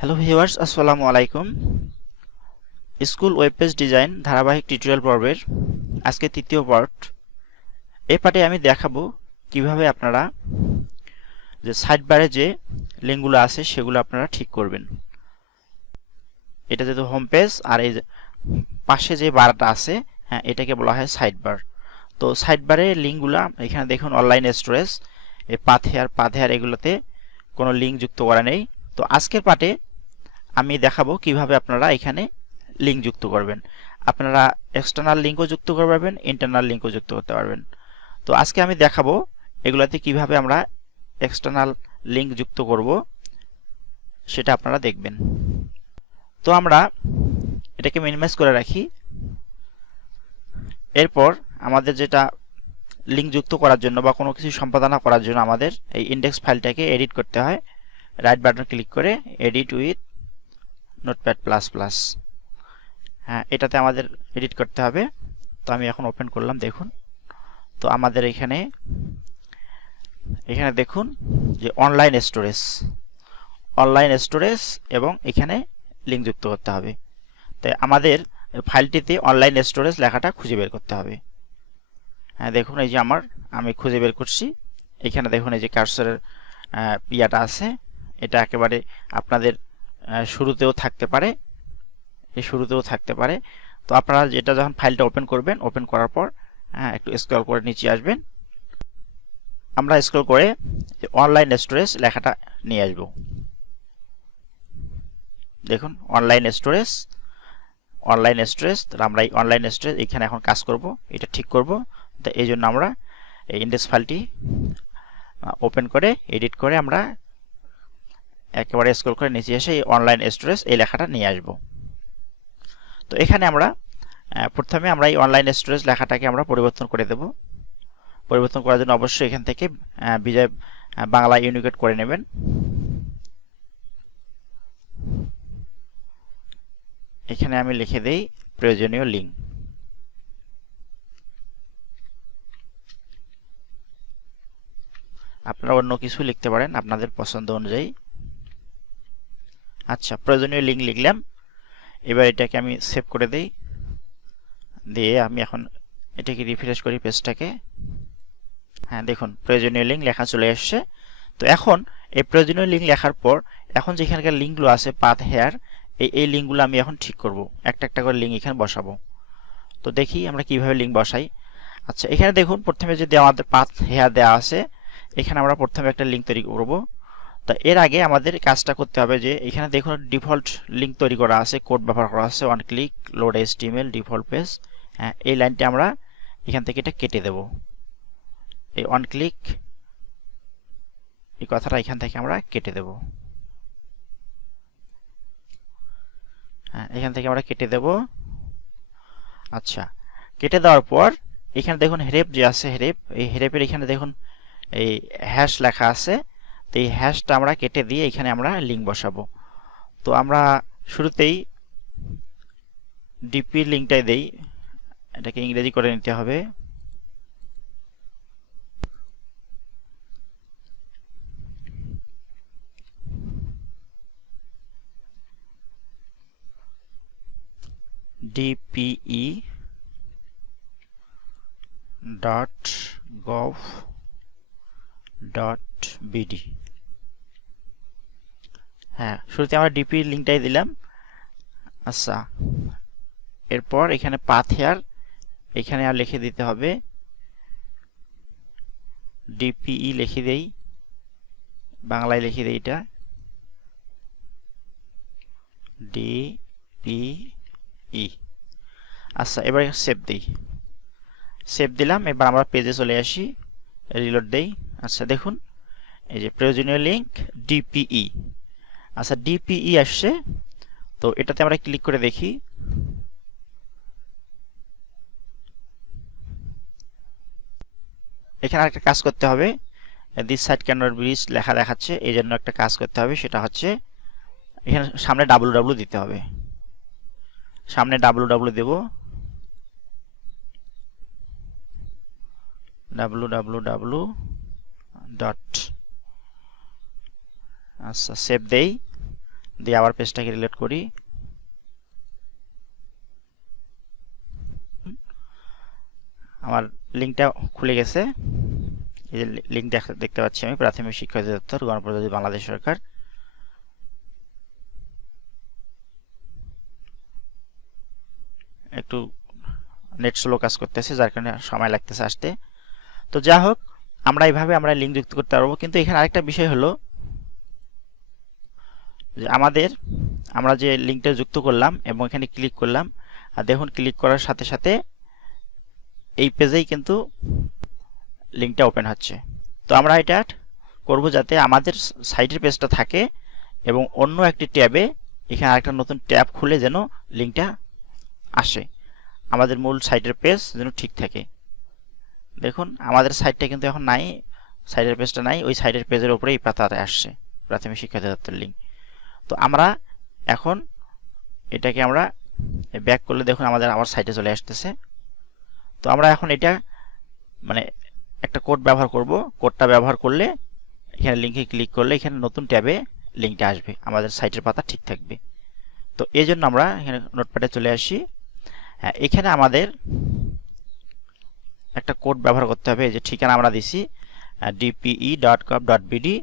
Hello viewers আসসালামু আলাইকুম school web page design ধারাবাহিক টিউটোরিয়াল পর্বের আজকে তৃতীয় পার্ট এই পার্টে আমি দেখাবো কীভাবে আপনারা যে সাইড বারে যে লিঙ্কগুলো আছে, সেগুলো আপনারা ঠিক করবেন। এটা যেহেতু হোম পেজ আর এই পাশে যে বারটা আছে হ্যাঁ এটাকে বলা হয় সাইড বার তো সাইড বারে লিঙ্কগুলো এখানে দেখুন অনলাইন স্টোরেজ এই পাথ হেয়ার পাথ হেয়ার এগুলোতে কোনো লিঙ্ক যুক্ত করা নেই। তো আজকের পার্টে আমি দেখাবো কীভাবে আপনারা এখানে লিঙ্ক যুক্ত করবেন। আপনারা এক্সটার্নাল লিঙ্কও যুক্ত করতে পারবেন ইন্টারনাল লিঙ্কও যুক্ত করতে পারবেন। তো আজকে আমি দেখাবো এগুলাতে কীভাবে আমরা এক্সটার্নাল লিঙ্ক যুক্ত করব, সেটা আপনারা দেখবেন। তো আমরা এটাকে মিনিমাইজ করে রাখি। এরপর আমাদের যেটা লিঙ্ক যুক্ত করার জন্য বা কোনো কিছু সম্পাদনা করার জন্য আমাদের এই ইন্ডেক্স ফাইলটাকে এডিট করতে হয়। রাইট বাটন ক্লিক করে edit with Notepad plus plus হ্যাঁ এটাতে আমাদের এডিট করতে হবে। তো আমি এখন ওপেন করলাম, দেখুন। তো আমাদের এখানে এখানে দেখুন যে অনলাইন স্টোরেজ অনলাইন স্টোরেজ এবং এখানে লিঙ্ক যুক্ত করতে হবে। তাই আমাদের ফাইলটিতে অনলাইন স্টোরেজ লেখাটা খুঁজে বের করতে হবে। হ্যাঁ দেখুন এই যে আমার, আমি খুঁজে বের করছি। এখানে দেখুন এই যে কার্সরের পিয়াটা আছে। এটা একেবারে আপনাদের শুরুতেও থাকতে পারে। এই শুরুতেও থাকতে পারে। তো আপনারা যেটা যখন ফাইলটা ওপেন করবেন ওপেন করার পর হ্যাঁ একটু স্ক্রল করে নিচে আসবেন। আমরা স্ক্রল করে অনলাইন স্টোরেজ লেখাটা নিয়ে আসব। দেখুন অনলাইন স্টোরেজ অনলাইন স্টোরেজ তাহলে আমরা এই অনলাইন স্টোরেজ এখানে এখন কাজ করব, এটা ঠিক করব। তো এই জন্য আমরা এই ইন্ডেক্স ফাইলটি ওপেন করে এডিট করে আমরা একেবারে স্ক্রল করে নিচে এসে এই অনলাইন স্টোরেজ এই লেখাটা নিয়ে আসব। তো এখানে আমরা প্রথমে আমরা এই অনলাইন স্টোরেজ লেখাটাকে আমরা পরিবর্তন করে দেব। পরিবর্তন করার জন্য অবশ্যই এখান থেকে বিজয় বাংলা ইউনিকেট করে নেবেন। এখানে আমি লিখে দেই প্রয়োজনীয় লিঙ্ক আপনারা অন্য কিছু লিখতে পারেন আপনাদের পছন্দ অনুযায়ী। আচ্ছা প্রয়োজনীয় লিঙ্ক লিখলাম। এবার এটাকে আমি সেভ করে দেই। দিয়ে আমি এখন এটাকে রিফ্রেশ করি পেজটাকে হ্যাঁ দেখুন, প্রয়োজনীয় লিঙ্ক লেখা চলে এসছে। তো এখন এই প্রয়োজনীয় লিঙ্ক লেখার পর এখন যেখানকার লিঙ্কগুলো আছে পাথ হেয়ার এই এই লিঙ্কগুলো আমি এখন ঠিক করব। একটা একটা করে লিঙ্ক এখানে বসাবো। তো দেখি আমরা কীভাবে লিঙ্ক বসাই। আচ্ছা এখানে দেখুন, প্রথমে যদি আমাদের পাথ হেয়ার দেওয়া আছে, এখানে আমরা প্রথমে একটা লিঙ্ক তৈরি করব। তো এর আগে আমাদের কাজটা করতে হবে যে, এখানে দেখুন ডিফল্ট লিঙ্ক তৈরি করা আছে, কোড ব্যবহার করা আছে one click load as HTML default page হ্যাঁ এই লাইনটি আমরা এখান থেকে এটা কেটে দেব। এই ওয়ান ক্লিক এই কথাটা এখান থেকে আমরা কেটে দেব। হ্যাঁ এখান থেকে আমরা কেটে দেব। আচ্ছা কেটে দেওয়ার পর এখানে দেখুন হেরেপ যে আছে, হেরেপ, এই হেরেপের এখানে দেখুন এই হ্যাশ লেখা আছে। তো এই হ্যাশটা আমরা কেটে দিয়ে এখানে আমরা লিঙ্ক বসাবো। তো আমরা শুরুতেই ডিপি লিঙ্কটাই দেই। এটাকে ইংরেজি করে নিতে হবে। DPE dot gov dot BD হ্যাঁ শুরুতে আমরা ডিপি লিঙ্কটাই দিলাম। আচ্ছা এরপর এখানে পাথ হেয়ার এখানে আর লিখে দিতে হবে। ডিপিই লিখে দেই, বাংলায় লিখে দেই এটা। ডিপিই আচ্ছা এবার সেভ দিই। সেভ দিলাম, এবার আমরা পেজে চলে আসি রিলোড দেই। আচ্ছা দেখুন, এই যে প্রয়োজনীয় লিঙ্ক ডিপিই আচ্ছা ডিপিই আসছে। তো এটাতে আমরা ক্লিক করে দেখি। এখানে একটা কাজ করতে হবে। দিস সাইড ক্যানোর ব্রিজ লেখা দেখাচ্ছে, এই জন্য একটা কাজ করতে হবে, সেটা হচ্ছে এখানে সামনে ডাব্লু ডাব্লু দিতে হবে। সামনে ডাব্লু ডাব্লু দেব। ডাব্লু ডাব্লু ডাব্লু ডট আচ্ছা সেভ দেই। দিয়ে আবার পেজটাকে রিলেট করি। আমার লিঙ্কটা খুলে গেছে। এই যে লিঙ্ক দেখতে পাচ্ছি আমি। প্রাথমিক শিক্ষা অধিদপ্তর গণপ্রজাতন্ত্রী বাংলাদেশ সরকার। একটু নেট স্লো কাজ করতেছে, যার কারণে সময় লাগতেছে আসতে। তো যা হোক, আমরা এইভাবে আমরা লিঙ্ক যুক্ত করতে পারব। কিন্তু এখানে আরেকটা বিষয় হলো যে আমাদের, আমরা যে লিঙ্কটা যুক্ত করলাম এবং এখানে ক্লিক করলাম, আর দেখুন ক্লিক করার সাথে সাথে এই পেজেই কিন্তু লিঙ্কটা ওপেন হচ্ছে। তো আমরা এটা করব যাতে আমাদের সাইটের পেজটা থাকে এবং অন্য একটি ট্যাবে এখানে আরেকটা নতুন ট্যাব খুলে যেন লিঙ্কটা আসে। আমাদের মূল সাইটের পেজ যেন ঠিক থাকে। দেখুন, আমাদের সাইটটা কিন্তু এখন নাই সাইটের পেজটা নাই, ওই সাইটের পেজের উপরে এই পাতাতে আসছে, প্রাথমিক শিক্ষা অধিদপ্তর লিঙ্ক তো আমরা এখন এটাকে আমরা ব্যাক করলে দেখুন আমাদের আমার সাইটে চলে আসতেছে। তো আমরা এখন এটা মানে একটা কোড ব্যবহার করব। কোডটা ব্যবহার করলে এখানে লিঙ্কে ক্লিক করলে এখানে নতুন ট্যাবে লিঙ্কটা আসবে। আমাদের সাইটের পাতা ঠিক থাকবে। তো এই জন্য আমরা এখানে নোটপ্যাডে চলে আসি। হ্যাঁ এখানে আমাদের একটা কোড ব্যবহার করতে হবে। যে ঠিকানা আমরা দিছি DPE dot com dot BD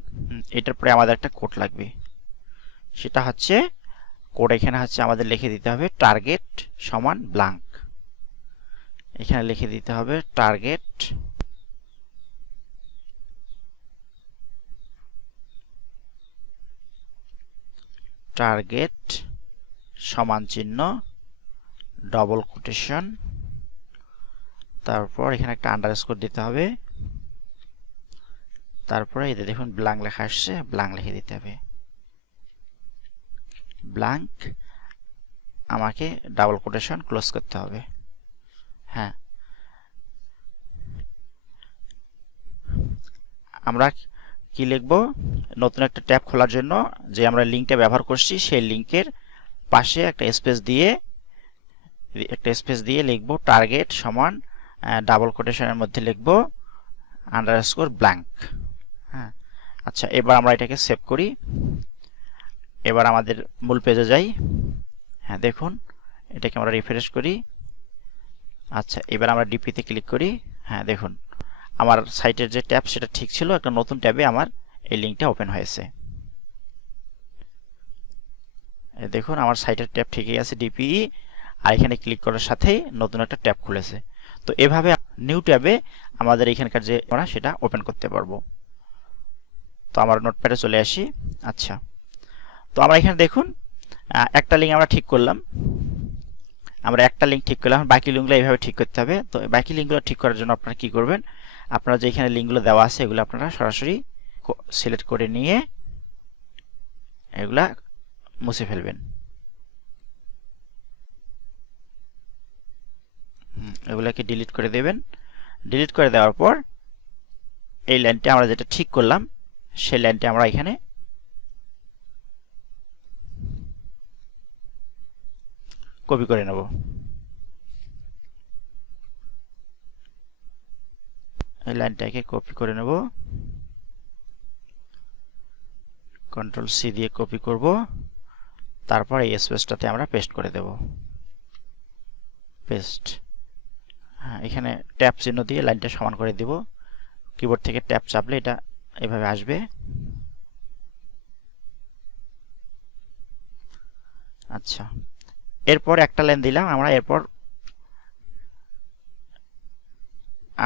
এটার পরে আমাদের একটা কোড লাগবে। সেটা হচ্ছে কোড এখানে হচ্ছে আমাদের লিখে দিতে হবে টার্গেট সমান ব্লাঙ্ক এখানে লিখে দিতে হবে টার্গেট টার্গেট সমান চিহ্ন ডবল কোটেশন তারপর এখানে একটা আন্ডারস্কোর দিতে হবে। তারপরে এতে দেখুন ব্লাঙ্ক লেখা আসছে ব্লাঙ্ক লিখে দিতে হবে। ব্লাঙ্ক আমাকে ডাবল কোটেশন ক্লোজ করতে হবে। হ্যাঁ। আমরা কি লিখব? নতুন একটা ট্যাব খোলার জন্য যে আমরা লিঙ্কটা ব্যবহার করছি, সেই লিঙ্কের পাশে একটা স্পেস দিয়ে, একটা স্পেস দিয়ে লিখব টার্গেট সমান ডাবল কোটেশনের মধ্যে লিখব আন্ডারস্কোর ব্ল্যাঙ্ক হ্যাঁ। আচ্ছা এবার আমরা এটাকে সেভ করি। এবার আমাদের মূল পেজে যাই। হ্যাঁ দেখুন, এটাকে আমরা রিফ্রেশ করি। আচ্ছা এবার আমরা ডিপিতে ক্লিক করি। হ্যাঁ দেখুন, আমার সাইটের যে ট্যাব, সেটা ঠিক ছিল। একটা নতুন ট্যাবে আমার এই লিঙ্কটা ওপেন হয়েছে। দেখুন, আমার সাইটের ট্যাব ঠিকই আছে ডিপিই আর এখানে ক্লিক করার সাথেই নতুন একটা ট্যাব খুলেছে। তো এভাবে নিউ ট্যাবে আমাদের এখানকার যে আমরা, সেটা ওপেন করতে পারব। তো আমার নোটপ্যাডে চলে আসি। আচ্ছা। তো আমরা এখানে দেখুন একটা লিঙ্ক আমরা ঠিক করলাম। আমরা একটা লিঙ্ক ঠিক করলাম। বাকি লিঙ্কগুলো এইভাবে ঠিক করতে হবে। তো বাকি লিঙ্কগুলো ঠিক করার জন্য আপনারা কি করবেন? আপনারা যে এখানে লিঙ্কগুলো দেওয়া আছে, এগুলো আপনারা সরাসরি সিলেক্ট করে নিয়ে এগুলা মুছে ফেলবেন। এগুলাকে ডিলিট করে দেবেন। ডিলিট করে দেওয়ার পর এই লাইনটা আমরা যেটা ঠিক করলাম, সেই লাইনটা আমরা এখানে কপি করে নেব। এই লাইনটাকে কপি করে নেব। কন্ট্রোল সি দিয়ে কপি করব। তারপর এই স্পেসটাতে আমরা পেস্ট করে দেব। পেস্ট। হ্যাঁ এখানে ট্যাপ চিহ্ন দিয়ে লাইনটা সমান করে দিব। কিবোর্ড থেকে ট্যাপ চাপলে এটা এভাবে আসবে। আচ্ছা। এরপর একটা লাইন দিলাম, আমরা এরপর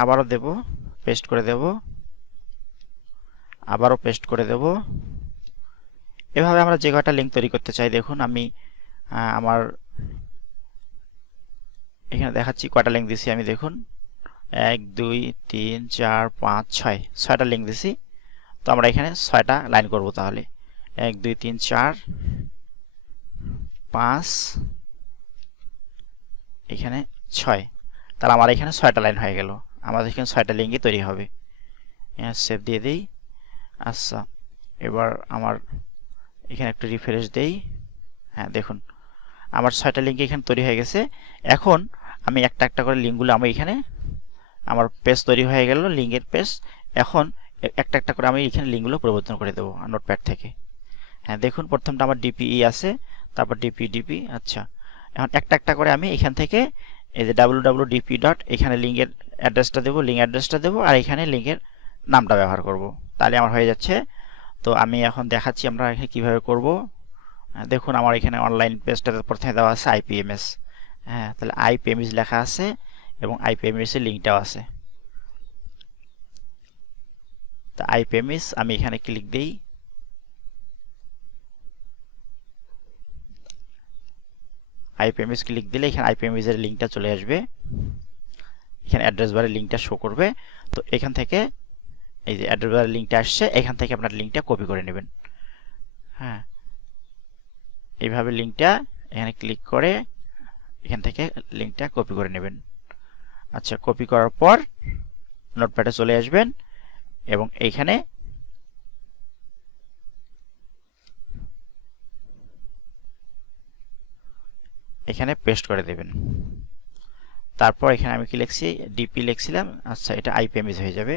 আবারও দেব পেস্ট করে দেব, আবারও পেস্ট করে দেব। এভাবে আমরা যে কয়টা লিঙ্ক তৈরি করতে চাই দেখুন, আমি আমার এখানে দেখাচ্ছি কয়টা লিঙ্ক দিছি আমি দেখুন। এক, দুই, তিন, চার, পাঁচ, ছয়, ছয়টা লিঙ্ক দিছি। তো আমরা এখানে ছয়টা লাইন করব তাহলে। এক, দুই, তিন, চার, পাঁচ এখানে ছয়। তাহলে আমার এখানে ছয়টা লাইন হয়ে গেল। আমাদের এখানে ছয়টা লিঙ্কই তৈরি হবে। হ্যাঁ সেভ দিয়ে দিই। আচ্ছা এবার আমার এখানে একটু রিফ্রেশ দেই। হ্যাঁ দেখুন, আমার ছয়টা লিঙ্ক এখানে তৈরি হয়ে গেছে। এখন আমি একটা একটা করে লিঙ্কগুলো আমি এখানে, আমার পেজ তৈরি হয়ে গেল লিঙ্কের পেজ এখন একটা একটা করে আমি এখানে লিঙ্কগুলো পরিবর্তন করে দেবো নোটপ্যাড থেকে। হ্যাঁ দেখুন, প্রথমটা আমার ডিপিই আছে, তারপর ডিপি ডিপি আচ্ছা। এখন একটা একটা করে আমি এখান থেকে এই যে ডাব্লু ডাব্লু ডিপি ডট এখানে লিঙ্কের অ্যাড্রেসটা দেবো লিঙ্ক অ্যাড্রেসটা দেবো, আর এখানে লিঙ্কের নামটা ব্যবহার করব। তাহলে আমার হয়ে যাচ্ছে। তো আমি এখন দেখাচ্ছি আমরা এখানে কীভাবে করব। দেখুন আমার এখানে অনলাইন পেজটাতে প্রথমে দেওয়া আছে আইপিএমএস হ্যাঁ তাহলে আইপিএমএস লেখা আছে এবং আইপিএমএস এর লিঙ্কটাও আছে। তা আইপিএমএস আমি এখানে ক্লিক দিই। আইপিএমএস ক্লিক দিলে এখানে আইপিএমএস এর লিঙ্কটা চলে আসবে। এখানে অ্যাড্রেস বারের লিঙ্কটা শো করবে। তো এখান থেকে এই যে অ্যাড্রেস বারের লিঙ্কটা আসছে, এখান থেকে আপনার লিঙ্কটা কপি করে নেবেন। হ্যাঁ। এইভাবে লিঙ্কটা এখানে ক্লিক করে এখান থেকে লিঙ্কটা কপি করে নেবেন। আচ্ছা কপি করার পর নোটপ্যাডে চলে আসবেন এবং এইখানে এখানে পেস্ট করে দেবেন। তারপর এখানে আমি কি লিখছি? ডিপি লিখছিলাম। আচ্ছা এটা আইপিএমএস হয়ে যাবে।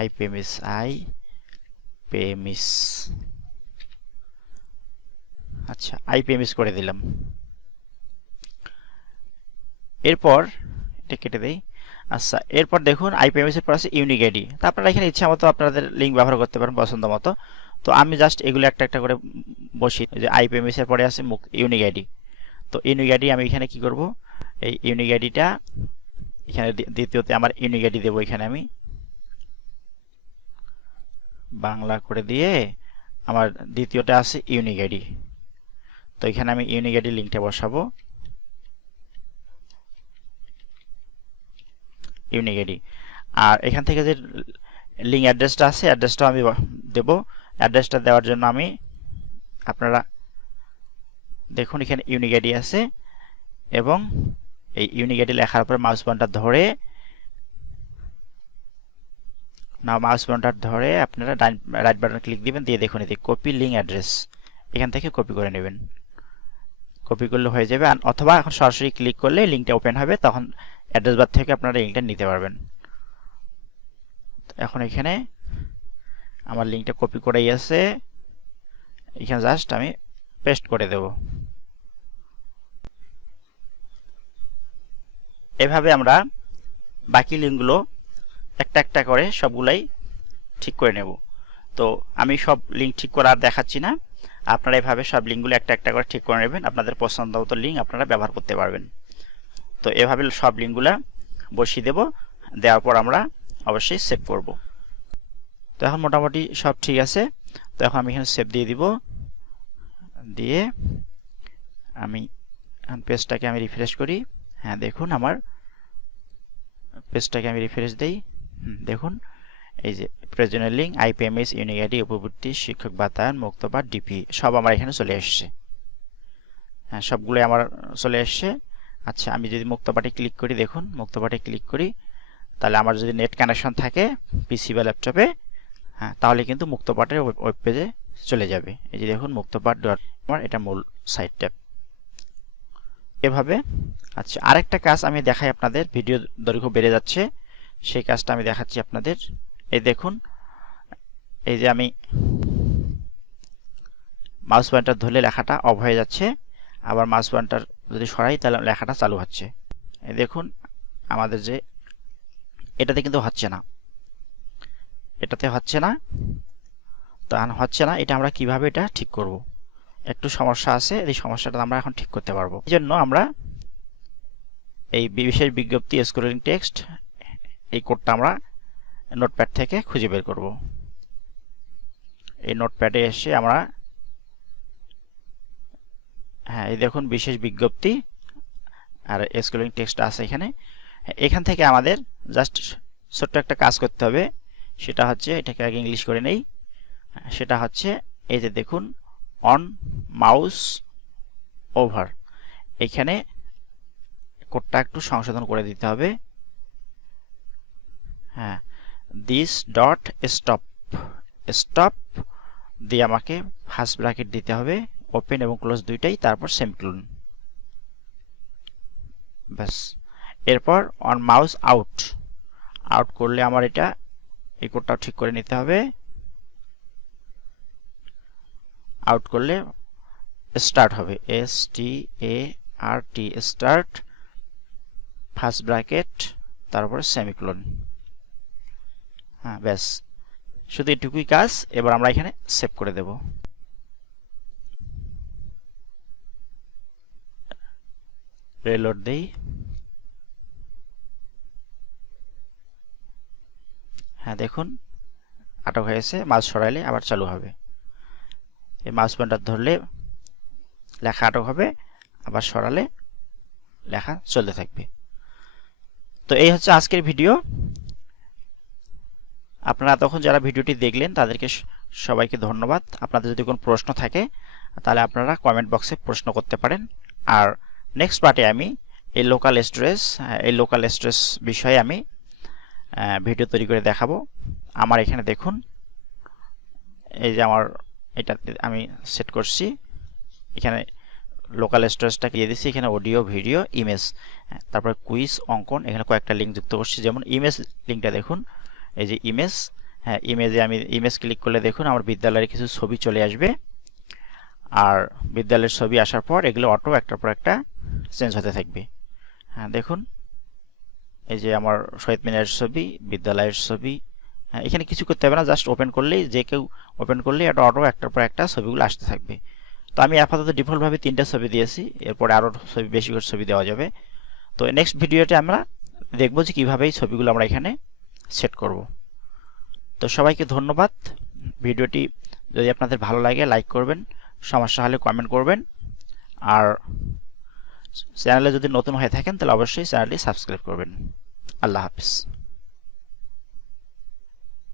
আইপিএমএস আই পেমিস আচ্ছা আইপিএমএস করে দিলাম। এরপর, এটা কেটে দেই। আচ্ছা এরপর দেখুন আইপিএমএস এর পর আছে ইউনিক আইডি তা আপনারা এখানে ইচ্ছা মতো আপনাদের লিঙ্ক ব্যবহার করতে পারেন, পছন্দ মতো। তো আমি জাস্ট এগুলো একটা একটা করে বসি। যে আইপিএমএস এর পরে আছে ইউনিক আইডি তো ইউনিক আইডি আমি এখানে কি করব? এই ইউনিক আইডিটা এখানে দ্বিতীয়তে আমার ইউনিক আইডি দেবো এখানে আমি। বাংলা করে দিয়ে আমার দ্বিতীয়টা আছে ইউনিক আইডি তো এখানে আমি ইউনিক আইডি লিঙ্কটা বসাবো। ইউনিক আইডি আর এখান থেকে যে লিঙ্ক অ্যাড্রেসটা আছে অ্যাড্রেসটা আমি দেব। অ্যাড্রেসটা দেওয়ার জন্য আমি আপনারা দেখুন এখানে ইউনিক আইডি আছে এবং এই ইউনিক আইডি লেখার পর মাউস পয়েন্টার ধরে না মাউস পয়েন্টার ধরে আপনারা রাইট বাটন ক্লিক দিবেন, দিয়ে দেখুন এতে কপি লিঙ্ক অ্যাড্রেস এখান থেকে কপি করে নেবেন। কপি করলে হয়ে যাবে অথবা এখন সরাসরি ক্লিক করলে লিঙ্কটা ওপেন হবে, তখন অ্যাড্রেস বার থেকে আপনারা লিঙ্কটা নিতে পারবেন। এখন এখানে আমার লিঙ্কটা কপি করেই আছে। এখানে জাস্ট আমি পেস্ট করে দেব। এভাবে আমরা বাকি লিঙ্কগুলো একটা একটা করে সবগুলাই ঠিক করে নেব। তো আমি সব লিঙ্ক ঠিক করে আর দেখাচ্ছি না। আপনারা এভাবে সব লিঙ্কগুলো একটা একটা করে ঠিক করে নেবেন। আপনাদের পছন্দ মতো লিঙ্ক আপনারা ব্যবহার করতে পারবেন। তো এভাবে সব লিঙ্কগুলো বসিয়ে দেব। দেওয়ার পর আমরা অবশ্যই সেভ করব। তো এখন মোটামুটি সব ঠিক আছে। তো এখন আমি এখানে সেভ দিয়ে দিব। দিয়ে আমি পেজটাকে আমি রিফ্রেশ করি। হ্যাঁ দেখুন আমার পেজটাকে আমি রিফ্রেশ দিই। দেখুন। এই যে প্রয়োজনীয় লিঙ্ক আইপিএমএস ইউনিক আইডি উপবৃত্তি, শিক্ষক বাতায়ন মুক্তপাঠ ডিপি সব আমার এখানে চলে এসছে। হ্যাঁ সবগুলোই আমার চলে এসছে। আচ্ছা আমি যদি মুক্তপাঠে ক্লিক করি, দেখুন মুক্তপাঠে ক্লিক করি, তাহলে আমার যদি নেট কানেকশন থাকে পিসি বা ল্যাপটপে হ্যাঁ তাহলে কিন্তু মুক্তপাঠের ওয়েব পেজে চলে যাবে। এই যে দেখুন মুক্তপাঠ ডট আমার এটা মূল সাইট ট্যাব এভাবে আচ্ছা আরেকটা কাজ আমি দেখাই আপনাদের, ভিডিও দৈর্ঘ্য বেড়ে যাচ্ছে, সেই কাজটা আমি দেখাচ্ছি আপনাদের। এই দেখুন, এই যে আমি মাউস পয়েন্টার ধরলে লেখাটা অফ হয়ে যাচ্ছে, আবার মাউস পয়েন্টার যদি সরাই, তাহলে লেখাটা চালু হচ্ছে। এই দেখুন, আমাদের যে, এটাতে কিন্তু হচ্ছে না। এটাতে হচ্ছে না। তো হচ্ছে না, এটা আমরা কীভাবে এটা ঠিক করব? একটু সমস্যা আছে, এই সমস্যাটা আমরা এখন ঠিক করতে পারব। এই জন্য আমরা এই বিশেষ বিজ্ঞপ্তি স্ক্রলিং টেক্সট এই কোডটা আমরা নোটপ্যাড থেকে খুঁজে বের করব। এই নোটপ্যাডে এসে আমরা হ্যাঁ এই দেখুন বিশেষ বিজ্ঞপ্তি আর স্ক্রলিং টেক্সট আছে এখানে। এখান থেকে আমাদের জাস্ট ছোট্ট একটা কাজ করতে হবে। সেটা হচ্ছে, এটাকে আগে ইংলিশ করে নেই, সেটা হচ্ছে, এই যে দেখুন অন মাউস ওভার এখানে কোডটা একটু সংশোধন করে দিতে হবে। হ্যাঁ দিস ডট স্টপ স্টপ দিয়ে আমাকে ফার্স্ট ব্র্যাকেট দিতে হবে ওপেন এবং ক্লোজ দুইটাই, তারপর সেমিক্লোন ব্যাস। এরপর অন মাউস আউট আউট করলে আমার এটা এই কোডটাও ঠিক করে নিতে হবে। আউট করলে স্টার্ট হবে। S T A R T start first bracket তারপরে সেমিক্লোন হ্যাঁ ব্যাস। শুধু এটুকুই কাজ, এবার আমরা এখানে সেভ করে দেব। রেলোড দেই। হ্যাঁ দেখুন। আটক হয়েছে মাছ সরাইলে আবার চালু হবে। এই মাউস পয়েন্টার ধরলে লেখা আটক হবে, আবার সরালে লেখা চলতে থাকবে। তো এই হচ্ছে আজকের ভিডিও। আপনারা তখন যারা ভিডিওটি দেখলেন, তাদেরকে সবাইকে ধন্যবাদ। আপনাদের যদি কোনো প্রশ্ন থাকে, তাহলে আপনারা কমেন্ট বক্সে প্রশ্ন করতে পারেন। আর নেক্সট পার্টে আমি এই লোকাল স্টোরেজ এই লোকাল স্টোরেজ বিষয়ে আমি ভিডিও তৈরি করে দেখাবো। আমার এখানে দেখুন, এই যে আমার এটা আমি সেট করছি। এখানে লোকাল স্টোরেজটা দিয়ে দিচ্ছি, এখানে অডিও ভিডিও ইমেজ তারপরে কুইজ অঙ্কন, এখানে কয়েকটা লিঙ্ক যুক্ত করছি। যেমন ইমেজ লিঙ্কটা দেখুন, এই যে ইমেজ হ্যাঁ ইমেজে আমি ইমেজ ক্লিক করলে দেখুন আমার বিদ্যালয়ের কিছু ছবি চলে আসবে। আর বিদ্যালয়ের ছবি আসার পর এগুলো অটো একটার পর একটা চেঞ্জ হতে থাকবে। হ্যাঁ দেখুন এই যে আমার শহীদ মিনারের ছবি, বিদ্যালয়ের ছবি হ্যাঁ এখানে কিছু করতে হবে না জাস্ট ওপেন করলেই, যে কেউ ওপেন করলেই এটা অটো একটার পর একটা ছবিগুলো আসতে থাকবে। তো আমি আপাতত ডিফল্টভাবে তিনটা ছবি দিয়েছি, এরপরে আরও ছবি, বেশি করে ছবি দেওয়া যাবে। তো নেক্সট ভিডিওতে আমরা দেখব যে কীভাবে এই ছবিগুলো আমরা এখানে সেট করব। তো সবাইকে ধন্যবাদ। ভিডিওটি যদি আপনাদের ভালো লাগে লাইক করবেন, সমস্যা হলে কমেন্ট করবেন। আর চ্যানেলে যদি নতুন হয়ে থাকেন তাহলে অবশ্যই চ্যানেলটি সাবস্ক্রাইব করবেন। আল্লাহ হাফিজ।